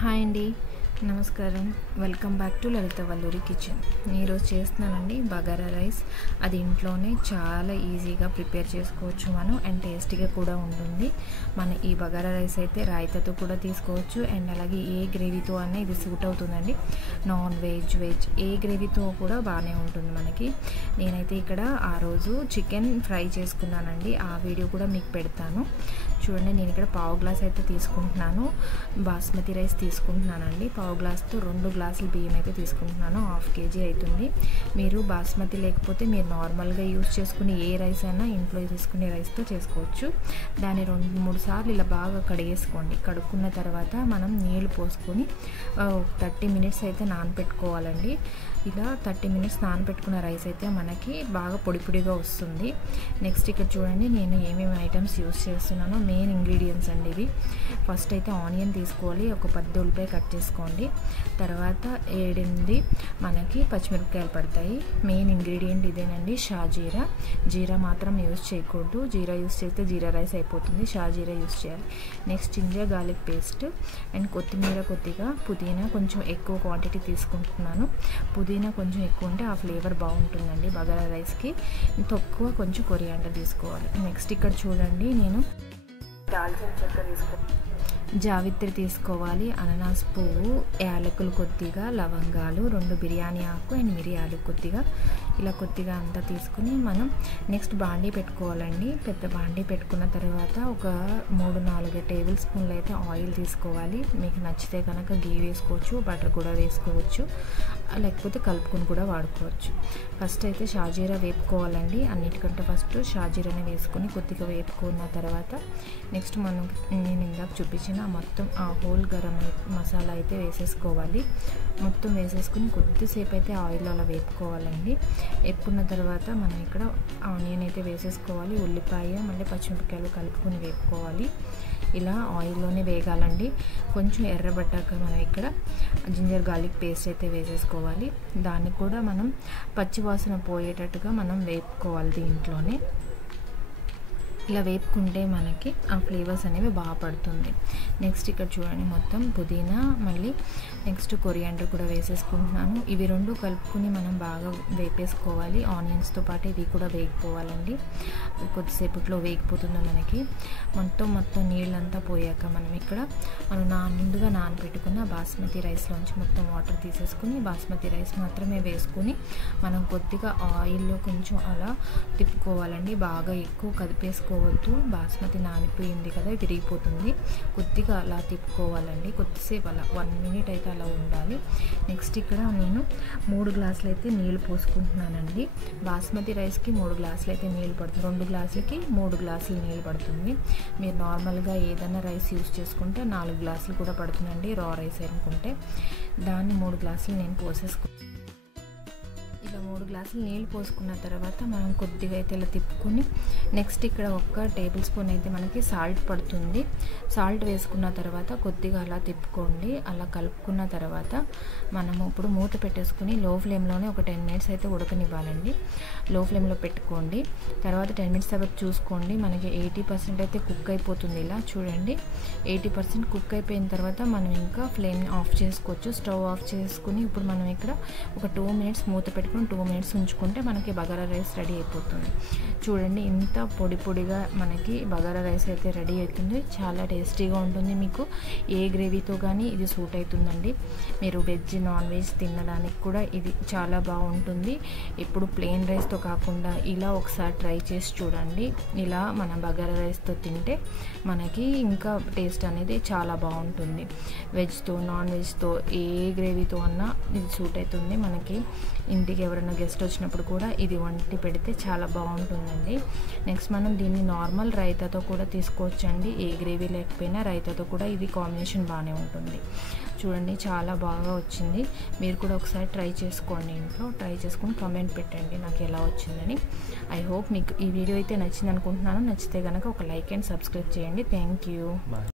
Hi అండి, నమస్కారం. Welcome back to Lalitha Valluri kitchen. ఈరోజు చేస్తున్నానండి బగారా రైస్. అది ఇంట్లోనే చాలా ఈజీగా ప్రిపేర్ చేసుకోవచ్చు మనం, అండ్ టేస్టీగా కూడా ఉంటుంది. మన ఈ బగారా రైస్ అయితే రాయితతో కూడా తీసుకోవచ్చు, అండ్ అలాగే ఏ గ్రేవీతో అన్నా ఇది సూట్ అవుతుందండి. నాన్ వెజ్, వెజ్ ఏ గ్రేవీతో కూడా బాగానే ఉంటుంది మనకి. నేనైతే ఇక్కడ ఆ రోజు చికెన్ ఫ్రై చేసుకున్నానండి, ఆ వీడియో కూడా మీకు పెడతాను చూడండి. నేను ఇక్కడ పావు గ్లాస్ అయితే తీసుకుంటున్నాను, బాస్మతి రైస్ తీసుకుంటున్నానండి. పావు గ్లాస్తో 2 గ్లాసులు బియ్యం అయితే తీసుకుంటున్నాను, 1/2 kg అవుతుంది. మీరు బాస్మతి లేకపోతే మీరు నార్మల్గా యూజ్ చేసుకునే ఏ రైస్ అయినా ఇంట్లో తీసుకునే రైస్తో చేసుకోవచ్చు. దాన్ని 2-3 సార్లు ఇలా బాగా కడిగేసుకోండి. కడుక్కున్న తర్వాత మనం నీళ్ళు పోసుకొని 30 మినిట్స్ అయితే నానబెట్టుకోవాలండి. ఇలా 30 మినిట్స్ నానబెట్టుకున్న రైస్ అయితే మనకి బాగా పొడి పొడిగా వస్తుంది. నెక్స్ట్ ఇక్కడ చూడండి నేను ఏమేమి ఐటమ్స్ యూస్ చేస్తున్నానో, మెయిన్ ఇంగ్రీడియంట్స్ అండి ఇవి. ఫస్ట్ అయితే ఆనియన్ తీసుకోవాలి, ఒక 10 ఉల్లిపాయ కట్ చేసుకోండి. తర్వాత 7-8 మనకి పచ్చిమిరపకాయలు పడతాయి. మెయిన్ ఇంగ్రీడియంట్ ఇదేనండి, షాజీరా. జీరా మాత్రం యూస్ చేయకూడదు, జీరా యూస్ చేస్తే జీరా రైస్ అయిపోతుంది, షాజీరా యూస్ చేయాలి. Next ginger garlic paste and కొత్తిమీర, కొద్దిగా పుదీనా కొంచెం ఎక్కువ క్వాంటిటీ తీసుకుంటున్నాను. పుదీనా కొంచెం ఎక్కువ ఉంటే ఆ ఫ్లేవర్ బాగుంటుందండి బగారా రైస్కి. తక్కువ కొంచెం కొరియాండర్ తీసుకోవాలి. నెక్స్ట్ ఇక్కడ చూడండి నేను దాల్చిన చెక్క తీసుకోవాలి, జావిత్రి తీసుకోవాలి, అనానాస్ పువ్వు, యాలకులు కొద్దిగా, లవంగాలు, 2 బిర్యానీ ఆకు అండ్ మిరియాలు కొద్దిగా, ఇలా కొద్దిగా అంతా తీసుకుని మనం నెక్స్ట్ బాండీ పెట్టుకోవాలండి. పెద్ద బాండీ పెట్టుకున్న తర్వాత ఒక 3-4 టేబుల్ స్పూన్లు అయితే ఆయిల్ తీసుకోవాలి. మీకు నచ్చితే కనుక గీ వేసుకోవచ్చు, బటర్ కూడా వేసుకోవచ్చు, లేకపోతే కలుపుకొని కూడా వాడుకోవచ్చు. ఫస్ట్ అయితే షాజీరా వేపుకోవాలండి. అన్నిటికంటే ఫస్ట్ షాజీరాని వేసుకొని కొద్దిగా వేపుకున్న తర్వాత నెక్స్ట్ మనం నేను ఇందాక చూపించిన మొత్తం ఆ హోల్ గరం మసాలా అయితే వేసేసుకోవాలి. మొత్తం వేసేసుకుని కొద్దిసేపు అయితే ఆయిల్లో అలా వేపుకోవాలండి. వేపుకున్న తర్వాత మనం ఇక్కడ ఆనియన్ అయితే వేసేసుకోవాలి, ఉల్లిపాయ మళ్ళీ పచ్చిమిరపకాయలు కలుపుకొని వేపుకోవాలి. ఇలా ఆయిల్లోనే వేగాలండి. కొంచెం ఎర్రబడ్డాక మనం ఇక్కడ జింజర్ గార్లిక్ పేస్ట్ అయితే వేసేసుకోవాలి. దాన్ని కూడా మనం పచ్చివాసన పోయేటట్టుగా మనం వేపుకోవాలి దీంట్లోనే. ఇలా వేపుకుంటే మనకి ఆ ఫ్లేవర్స్ అనేవి బాగా పడుతుంది. నెక్స్ట్ ఇక్కడ చూడండి మొత్తం పుదీనా, మళ్ళీ నెక్స్ట్ కొరియాండర్ కూడా వేసేసుకుంటున్నాను. ఇవి 2 కలుపుకొని మనం బాగా వేపేసుకోవాలి. ఆనియన్స్తో పాటు ఇవి కూడా వేగిపోవాలండి. కొద్దిసేపట్లో వేగిపోతుంది మనకి. మొత్తం నీళ్ళంతా పోయాక మనం ఇక్కడ ముందుగా నానబెట్టుకున్న బాస్మతి రైస్లోంచి మొత్తం వాటర్ తీసేసుకుని బాస్మతి రైస్ మాత్రమే వేసుకొని మనం కొద్దిగా ఆయిల్లో కొంచెం అలా తిప్పుకోవాలండి. బాగా ఎక్కువ కదిపేసుకోవద్దు, బాస్మతి నానిపోయింది కదా విరిగిపోతుంది. కొద్దిగా అలా తిప్పుకోవాలండి, కొద్దిసేపు అలా 1 మినిట్ అయితే అలా ఉండాలి. నెక్స్ట్ ఇక్కడ నేను 3 గ్లాసులు అయితే నీళ్ళు పోసుకుంటున్నానండి. బాస్మతి రైస్కి 3 గ్లాసులు అయితే నీళ్ళు పడుతుంది, 2 గ్లాసులకి 3 గ్లాసులు నీళ్ళు పడుతుంది. మీరు నార్మల్గా ఏదైనా రైస్ యూస్ చేసుకుంటే 4 గ్లాసులు కూడా పడుతుందండి, రా రైస్ అనుకుంటే. దాన్ని 3 గ్లాసులు నేను పోసేసుకుంటాను. ఇలా 3 గ్లాసులు నీళ్ళు పోసుకున్న తర్వాత మనం కొద్దిగా అయితే ఇలా తిప్పుకొని నెక్స్ట్ ఇక్కడ 1 టేబుల్ స్పూన్ అయితే మనకి సాల్ట్ పడుతుంది. సాల్ట్ వేసుకున్న తర్వాత కొద్దిగా అలా తిప్పుకోండి. అలా కలుపుకున్న తర్వాత మనము ఇప్పుడు మూత పెట్టేసుకుని లో ఫ్లేమ్లోనే ఒక 10 మినిట్స్ అయితే ఉడకనివ్వాలండి. లో ఫ్లేమ్లో పెట్టుకోండి. తర్వాత 10 మినిట్స్ తర్వాత చూసుకోండి, మనకి 80% అయితే కుక్ అయిపోతుంది. ఇలా చూడండి 80% కుక్ అయిపోయిన తర్వాత మనం ఇంకా ఫ్లేమ్ ఆఫ్ చేసుకోవచ్చు. స్టవ్ ఆఫ్ చేసుకుని ఇప్పుడు మనం ఇక్కడ ఒక 2 మినిట్స్ మూత పెట్టుకుని 2 మినిట్స్ ఉంచుకుంటే మనకి బగారా రైస్ రెడీ అయిపోతుంది. చూడండి ఇంత పొడి పొడిగా మనకి బగారా రైస్ అయితే రెడీ అవుతుంది. చాలా టేస్టీగా ఉంటుంది. మీకు ఏ గ్రేవీతో కానీ ఇది సూట్ అవుతుందండి. మీరు వెజ్, నాన్ వెజ్ తినడానికి కూడా ఇది చాలా బాగుంటుంది. ఇప్పుడు ప్లెయిన్ రైస్తో కాకుండా ఇలా ఒకసారి ట్రై చేసి చూడండి. ఇలా మన బగారా రైస్తో తింటే మనకి ఇంకా టేస్ట్ అనేది చాలా బాగుంటుంది. వెజ్తో, నాన్ వెజ్తో ఏ గ్రేవీతో అన్నా ఇది సూట్ అవుతుంది. మనకి ఇంటికి ఎవరైనా గెస్ట్ వచ్చినప్పుడు కూడా ఇది వండి పెడితే చాలా బాగుంటుందండి. నెక్స్ట్ మనం దీన్ని నార్మల్ రైతాతో కూడా తీసుకోవచ్చండి. ఏ గ్రేవీ లేకపోయినా రైతాతో కూడా ఇది కాంబినేషన్ బాగానే ఉంటుంది. చూడండి చాలా బాగా వచ్చింది. మీరు కూడా ఒకసారి ట్రై చేసుకోండి, ఇంట్లో ట్రై చేసుకుని కామెంట్ పెట్టండి నాకు ఎలా వచ్చిందని. ఐ హోప్ మీకు ఈ వీడియో అయితే నచ్చింది అనుకుంటున్నాను. నచ్చితే కనుక ఒక లైక్ అండ్ సబ్స్క్రైబ్ చేయండి. Thank you.